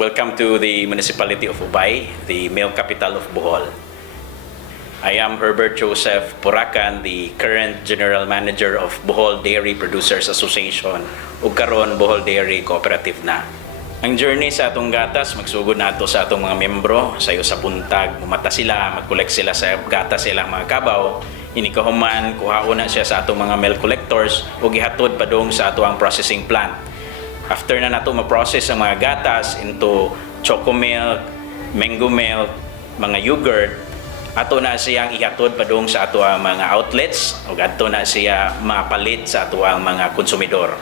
Welcome to the municipality of Ubay, the milk capital of Bohol. I am Herbert Joseph Puracan, the current General Manager of Bohol Dairy Producers Association ug karon Bohol Dairy Cooperative na. Ang journey sa atong gatas magsugod nato sa atong mga membro sayo sa buntag, mumata sila, mag-collect sila sa gatas silang mga kabaw. Inikahuman kuhaon na siya sa atong mga milk collectors ug gihatod padung sa atong processing plant. After na nato ma-process ang mga gatas into choco milk, mango milk, mga yogurt, ato na siyang ihatod padung sa ato ang mga outlets o ato na siya mapalit sa ato ang mga konsumidor.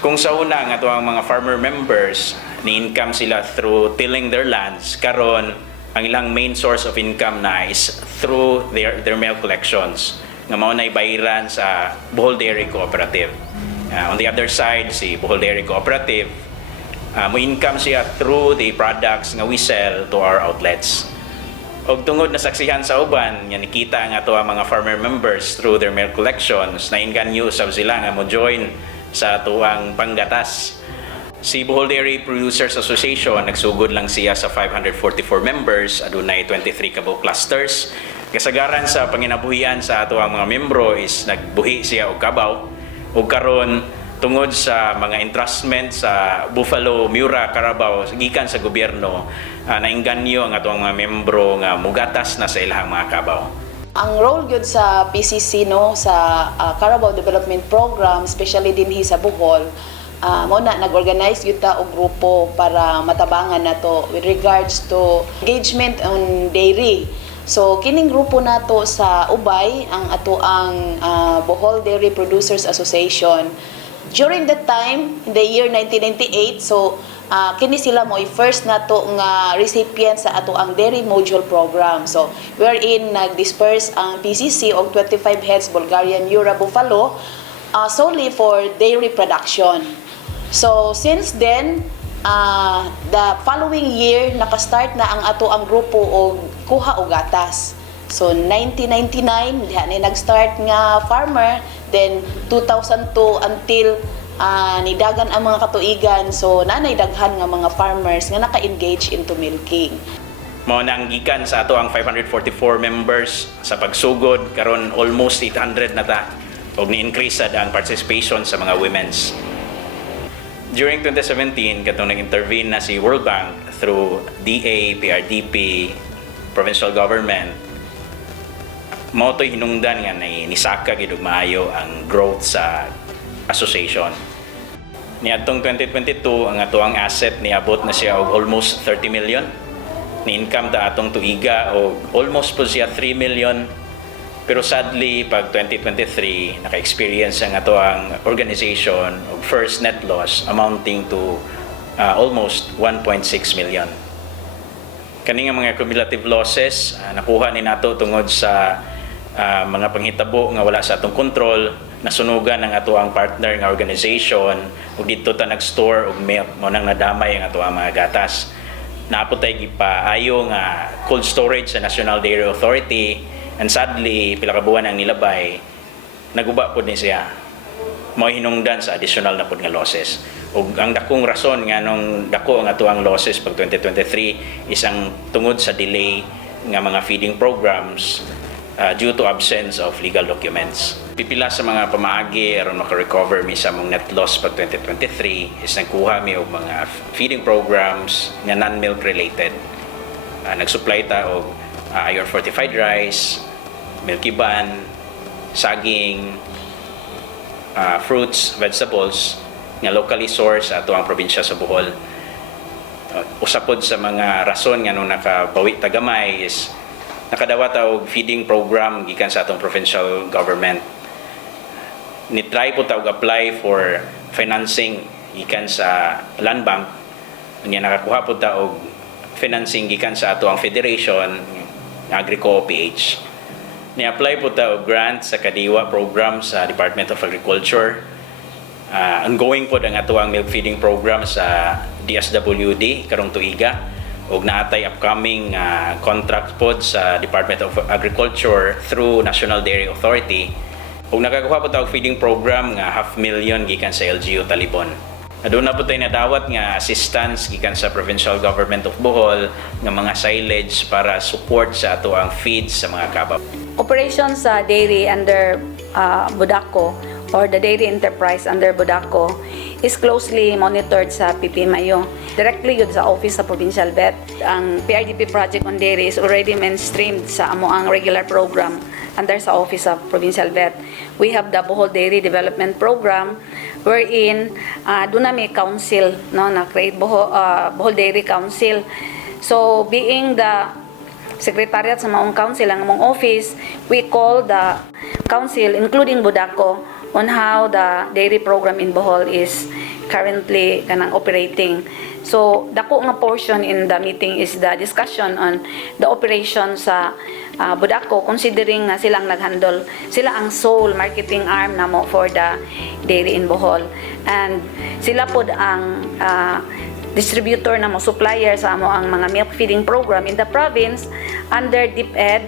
Kung sa una ang ato ang mga farmer members, ni-income sila through tilling their lands, karon ang ilang main source of income na is through their milk collections nga mao nay bayaran sa Bohol Dairy Cooperative. On the other side, si Bohol Dairy Cooperative, mo income siya through the products nga we sell to our outlets. Og tungod na saksihan sa uban, nga nakita nga ato ang mga farmer members through their milk collections, nainganyo usab sila nga mo join sa tuwang panggatas. Si Bohol Dairy Producers Association, nagsugod lang siya sa 544 members, adunay 23 kabaw clusters. Kasagaran sa panginabuhian sa ato ang mga membro is nagbuhi siya og kabaw. O karon tungod sa mga entrustment sa Buffalo, Miura, Carabao gikan sa gobyerno, nainganyo ang atong mga membro nga mugatas na sa ilahang mga kabaw. Ang role gyud sa PCC no sa Carabao Development Program, especially dinhi sa Bohol, mo na nag-organize gyud ta og grupo para matabangan nato with regards to engagement on dairy. So kining grupo nato sa Ubay ang ato ang Bohol Dairy Producers Association. During that time, in the year 1998, so kini sila mo first nato nga recipient sa ato ang dairy module program. So wherein nag-disperse ang PCC og 25 heads Bulgarian Miura Buffalo solely for dairy production. So since then, the following year nakastart na ang ato ang grupo og kuha og gatas. So 1999 diha ni nag-start nga farmer, then 2002 until nidagan ang mga katuigan, so nanay daghan nga mga farmers nga naka-engage into milking. Mao nang gikan sa ato ang 544 members sa pagsugod karon almost 800 na ta og ni-increase sad ang participation sa mga women's. During 2017, katong nag-intervene na si World Bank through DA, PRDP, provincial government, mao to'y hinungdan nga nisaka gid og maayo ang growth sa association. Niadtong 2022, ang ato ang asset niabot na siya og almost 30 million. Ni-income ta atong tuiga og almost po siya 3 million. Pero sadly, pag 2023, naka-experience ang ato ang organization of first net loss amounting to almost 1.6 million. Kani nga mga cumulative losses, nakuha ni nato tungod sa mga panghitabo nga wala sa atong control, nasunugan ang ato ang partner nga organization, ug dito ta nag-store og milk, mo nang nadamay ang ato ang mga gatas. Naputay gipaayo nga cold storage sa National Dairy Authority. And sadly, pila ka buwan ang nilabay, naguba po din siya. Mao hinungdan sa additional na po nga losses. Ug ang dakong rason nga nung dako ang ato ang losses pag 2023 isang tungod sa delay nga mga feeding programs due to absence of legal documents. Pipila sa mga pamaagi aron maka-recover mi sa mong net loss pag 2023 is nagkuha mi og mga feeding programs nga non-milk related. Nagsupply ta og iron fortified rice, milky bun, saging, fruits, vegetables nga locally sourced sa ato ang probinsya sa Bohol. Usapod sa mga rason nga nung nakabawi tagamay is nakadawat og feeding program gikan sa atong provincial government. Ni-try po ta og apply for financing gikan sa Land Bank. Unya nakakuha po ta og financing gikan sa ato ang federation Agrico PH. Ni-apply po ta og grant sa Kadiwa program sa Department of Agriculture. Ongoing po ang ato ang milk feeding program sa DSWD karong tuiga og naatay upcoming contract pod sa Department of Agriculture through National Dairy Authority. Og nakakuha po ta og feeding program nga 500,000 gikan sa LGU Talibon. Aduna po tayo nadawat nga assistance gikan sa Provincial Government of Bohol nga mga silage para support sa ato ang feeds sa mga kabaw. Operations sa dairy under Budaco or the dairy enterprise under Budaco is closely monitored sa PPMayo. Directly yun sa office sa Provincial Vet. Ang PRDP project on dairy is already mainstreamed sa amo ang regular program under sa office sa Provincial Vet. We have the Bohol Dairy Development Program wherein doon na may council, no, na create Bohol Dairy Council. So being the secretariat sa maong council ang among office, we call the council including Budaco on how the dairy program in Bohol is currently kanang operating. So dako nga portion in the meeting is the discussion on the operation sa Budaco, considering na silang naghandle, sila ang sole marketing arm namo for the dairy in Bohol, and sila pod ang distributor na mo, supplier sa amo ang mga milk feeding program in the province under DepEd,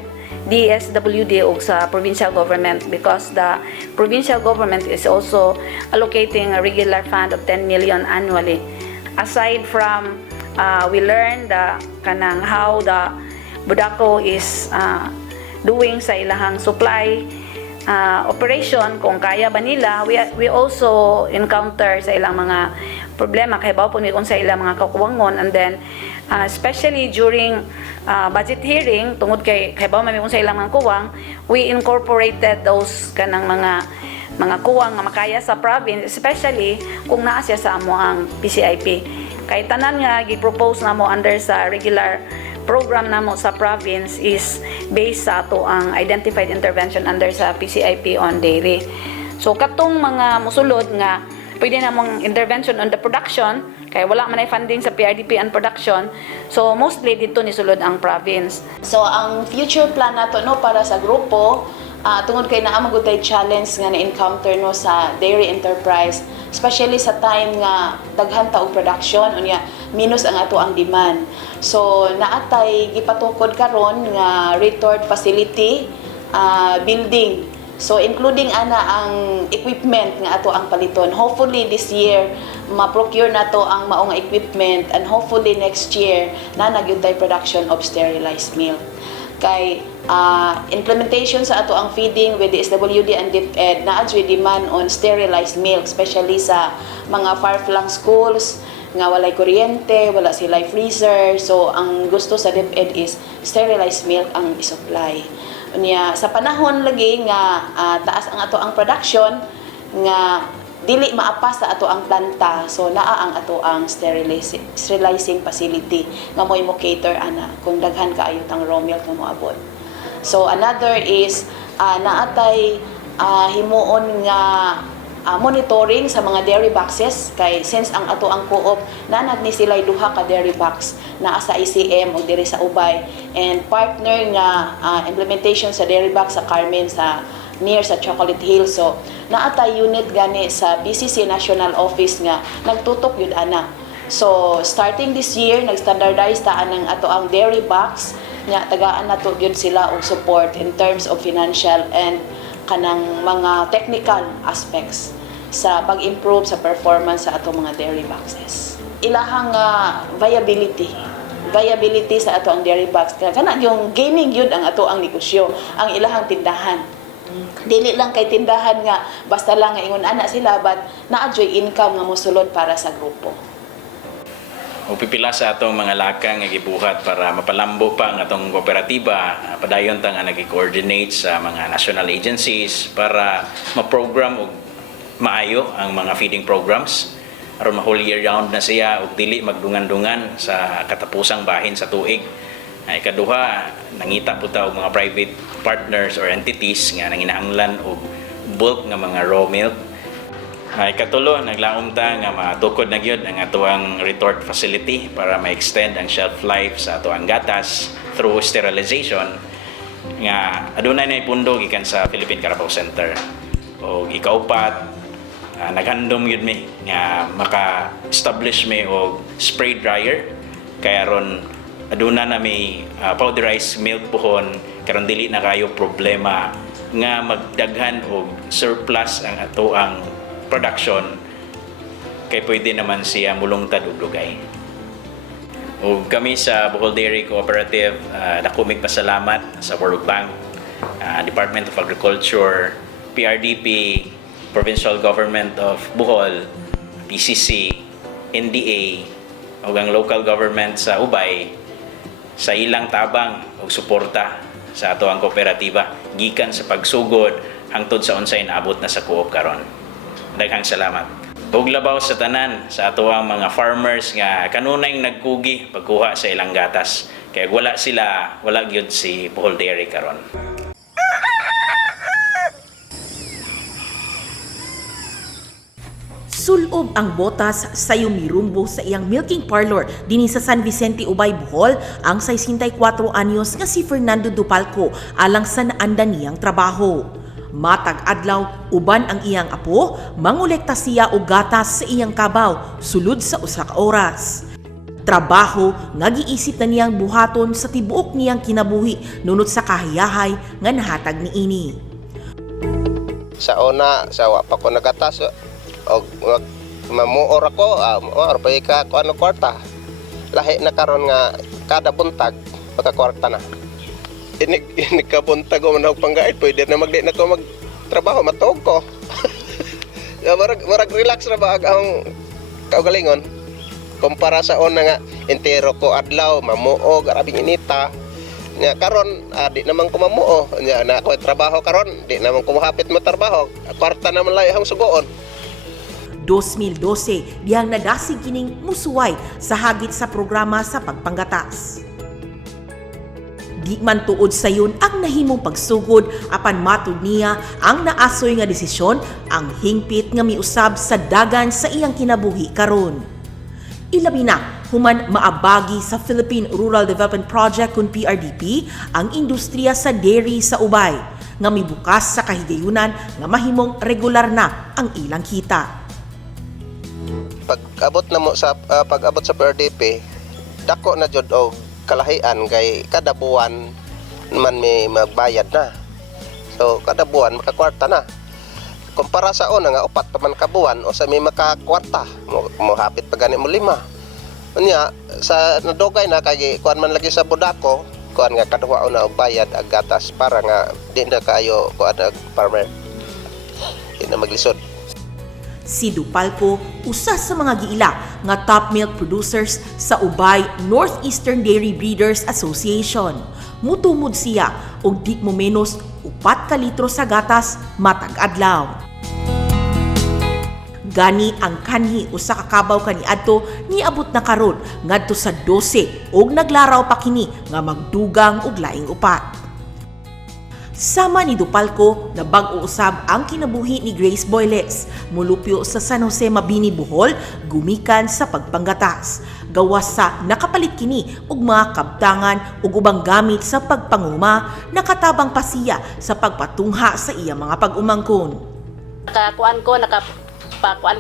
DSWD ug sa provincial government, because the provincial government is also allocating a regular fund of 10 million annually. Aside from we learned kanang how the Budaco is doing sa ilahang supply operation, kung kaya ba nila, we also encounter sa ilang mga problema kay bawo po ni sa ilang mga kakuwangon, and then especially during budget hearing tungod kay bawo man sa ilang mga kuwang, we incorporated those kanang mga kuwang nga makaya sa province, especially kung naa siya sa amo ang PCIP. Kay tanan nga gi-propose namo under sa regular program namo sa province is based sa ato ang identified intervention under sa PCIP on dairy. So katong mga musulod nga pwede namong intervention on the production kay wala man ay funding sa PRDP and production, so mostly dito ni sulod ang province. So ang future plan nato no para sa grupo, tungod kay naa magutay challenge nga na-encounter no sa dairy enterprise, especially sa time nga daghan ta og production unya minus ang ato ang demand. So naatay gipatukod karon nga retort facility building. So including ana ang equipment nga ato ang paliton. Hopefully this year ma-procure nato ang maong equipment, and hopefully next year na nagyud tay production of sterilized milk. Kay implementation sa ato ang feeding with the SWD and DepEd na adyo demand on sterilized milk, especially sa mga far-flung schools nga walay kuryente, wala sila'y freezer. So ang gusto sa DepEd is sterilized milk ang isupply. Unya sa panahon lagi nga taas ang ato ang production nga dili maapas sa ato ang planta, so naa ang ato ang sterilizing facility nga mo'y mo cater ana kung daghan kaayo tang raw milk nga moabot. So another is naatay himuon nga monitoring sa mga dairy boxes, kay since ang ato ang co-op nanag ni sila'y duha ka dairy box naa sa ICM o diri sa Ubay, and partner nga implementation sa dairy box sa Carmen sa near sa Chocolate Hill. So naatay unit gani sa PCC National Office nga nagtutok yun ana. So starting this year nag-standardize taan ng ato ang dairy box nga tagaan nato gyud sila og support in terms of financial and kanang mga technical aspects sa pag-improve sa performance sa ato mga dairy boxes. Ilahang viability sa ato ang dairy box, kana yung gaining yun ang ato ang negosyo, ang ilahang tindahan. Dili lang kay tindahan nga basta lang nga ingon ana sila, but na-adjoy income nga mosulod para sa grupo. O pipila sa atong mga lakang nga gibuhat para mapalambo pa ang atong kooperatiba, padayon ta nga nagi-coordinate sa mga national agencies para ma-program og maayo ang mga feeding programs aron ma-whole year round na siya ug dili magdungan-dungan sa katapusang bahin sa tuig. Ay kaduha, nangita po ta og mga private partners or entities nga nanginahanglan og bulk nga mga raw milk. Ay katulo, naglaom ta nga matukod na gyud ang atuang retort facility para ma-extend ang shelf life sa atuang gatas through sterilization nga adunay na ipundo gikan sa Philippine Carabao Center. O ikaupat, naghandom gyud mi nga maka-establish mi og spray dryer kaya ron aduna na may powderized milk pohon karon dili na kayo problema nga magdaghan og surplus ang atuang production kay pwede naman siya mulungtad og dugay. O kami sa Bohol Dairy Cooperative, dako mig pasalamat sa World Bank, Department of Agriculture, PRDP, Provincial Government of Bohol, PCC, NDA, ug ang local government sa Ubay sa ilang tabang ug suporta sa ato ang kooperatiba gikan sa pagsugod hangtod sa unsay naabot na sa co-op karon. Daghang salamat. Ug labaw sa tanan sa ato ang mga farmers nga kanunay nagkugi pagkuha sa ilang gatas kay wala sila, wala gyud si Bohol Dairy karon. Sulob ang botas sa yumirumbo sa iyang milking parlor dinhi sa San Vicente, Ubay, Bohol ang 64 anyos nga si Fernando Dupalco alang sa naanda niyang trabaho. Matag adlaw uban ang iyang apo, mangolekta siya og gatas sa iyang kabaw sulod sa usa ka oras. Trabaho nga giisip na niyang buhaton sa tibuok niyang kinabuhi nunod sa kahiyahay nga nahatag niini. Sa una, sa wa pa ko nagatas og mamuor ako, or pa ka ko ano kwarta. Lahi na karon nga kada buntag pagkakwarta na. Inig ka buntag o manawag panggait, pwede na magdi na ko magtrabaho, matuog ko. marag relax na ba ang kaugalingon? Kumpara sa una nga, entero ko adlaw, mamuog, arabing inita. Nya karon di naman ko mamuo. Nya na ko trabaho karon, di naman ko mahapit mo trabaho. Kwarta naman lahi ang sugoon. 2012 diyang nadasig kining musuway sa hagit sa programa sa pagpanggatas. Di man tuod sayon ang nahimong pagsugod apan matud niya ang naasoy nga desisyon ang hingpit nga miusab sa dagan sa iyang kinabuhi karon. Ilabi na human maabagi sa Philippine Rural Development Project kun PRDP ang industriya sa dairy sa Ubay nga mibukas sa kahigayunan nga mahimong regular na ang ilang kita. Pag-abot na mo sa pag-abot sa PRDP, dako na jud og kalahian kay kada buwan man may magbayad na. So kada buwan makakwarta na. Kumpara sa una nga upat pa man ka buwan o sa may makakwarta mo hapit pa gani mo 5. Unya sa nadugay na kay kuan man lagi sa Budako, kuan nga kaduha na og bayad ag gatas para nga di na kayo kuan ag farmer. Di na maglisod. Si Dupalco, usa sa mga giila nga top milk producers sa Ubay Northeastern Dairy Breeders Association. Mutumod siya og di mo menos 4 ka litro sa gatas matag adlaw. Gani ang kanhi usa ka kabaw kaniadto niabot na karon ngadto sa 12 og naglaraw pa kini nga magdugang og laing upat. Sama ni Dupalco na bag-o usab ang kinabuhi ni Grace Boyles, mulupyo sa San Jose, Mabini, Bohol, gumikan sa pagpanggatas. Gawas sa nakapalit kini og mga kabtangan ug ubang gamit sa pagpanguma, nakatabang pa siya sa pagpatungha sa iya mga pag-umangkon. Nakapakuan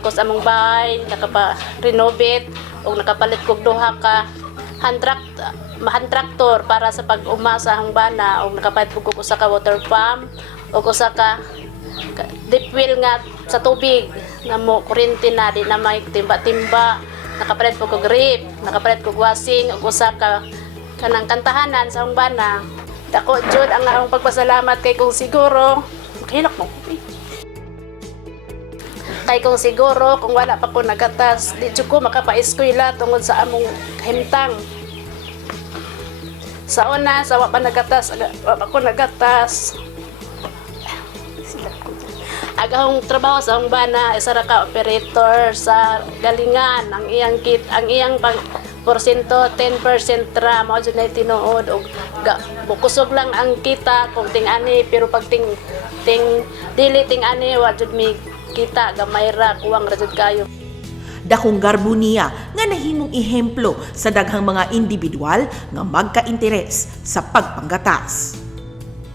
ko sa among bahay, nakapa-renovate ug nakapalit kog duha ka hand tractor para sa pag-uma sa hangbana ug nakapalit ko usa ka water pump ug usa ka deep well nga sa tubig nga mo kuryente na di na may timba-timba. Nakapalit ko grip, nakapalit ko washing ug usa ka kanang kantahanan sa hangbana. Dako jud ang akong pagpasalamat kay kung siguro makilak mo kay kung siguro kung wala pa ko nagatas di jud ko makapa-eskwela tungod sa among himtang. Sa una, sa wa pa ko nagatas. Agahong trabaho sa hangbana, isa ra ka operator sa galingan ang iyang porsyento 10% ra mao jud nay tinuod og bukusog lang ang kita kung ting-ani pero pag ting dili ting-ani wa jud mi kita gamay ra kuwang ra jud kayo. Dakong garbo niya nga nahimong ehemplo sa daghang mga individual nga magka-interes sa pagpanggatas.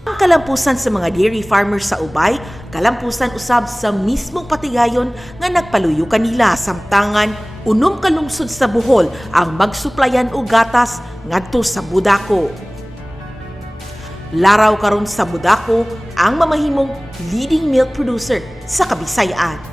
Ang kalampusan sa mga dairy farmers sa Ubay, kalampusan usab sa mismong patigayon nga nagpaluyo kanila samtangan unom ka lungsod sa Bohol ang magsuplayan og gatas ngadto sa Budako. Laraw karon sa Budako ang mamahimong leading milk producer sa Kabisayan.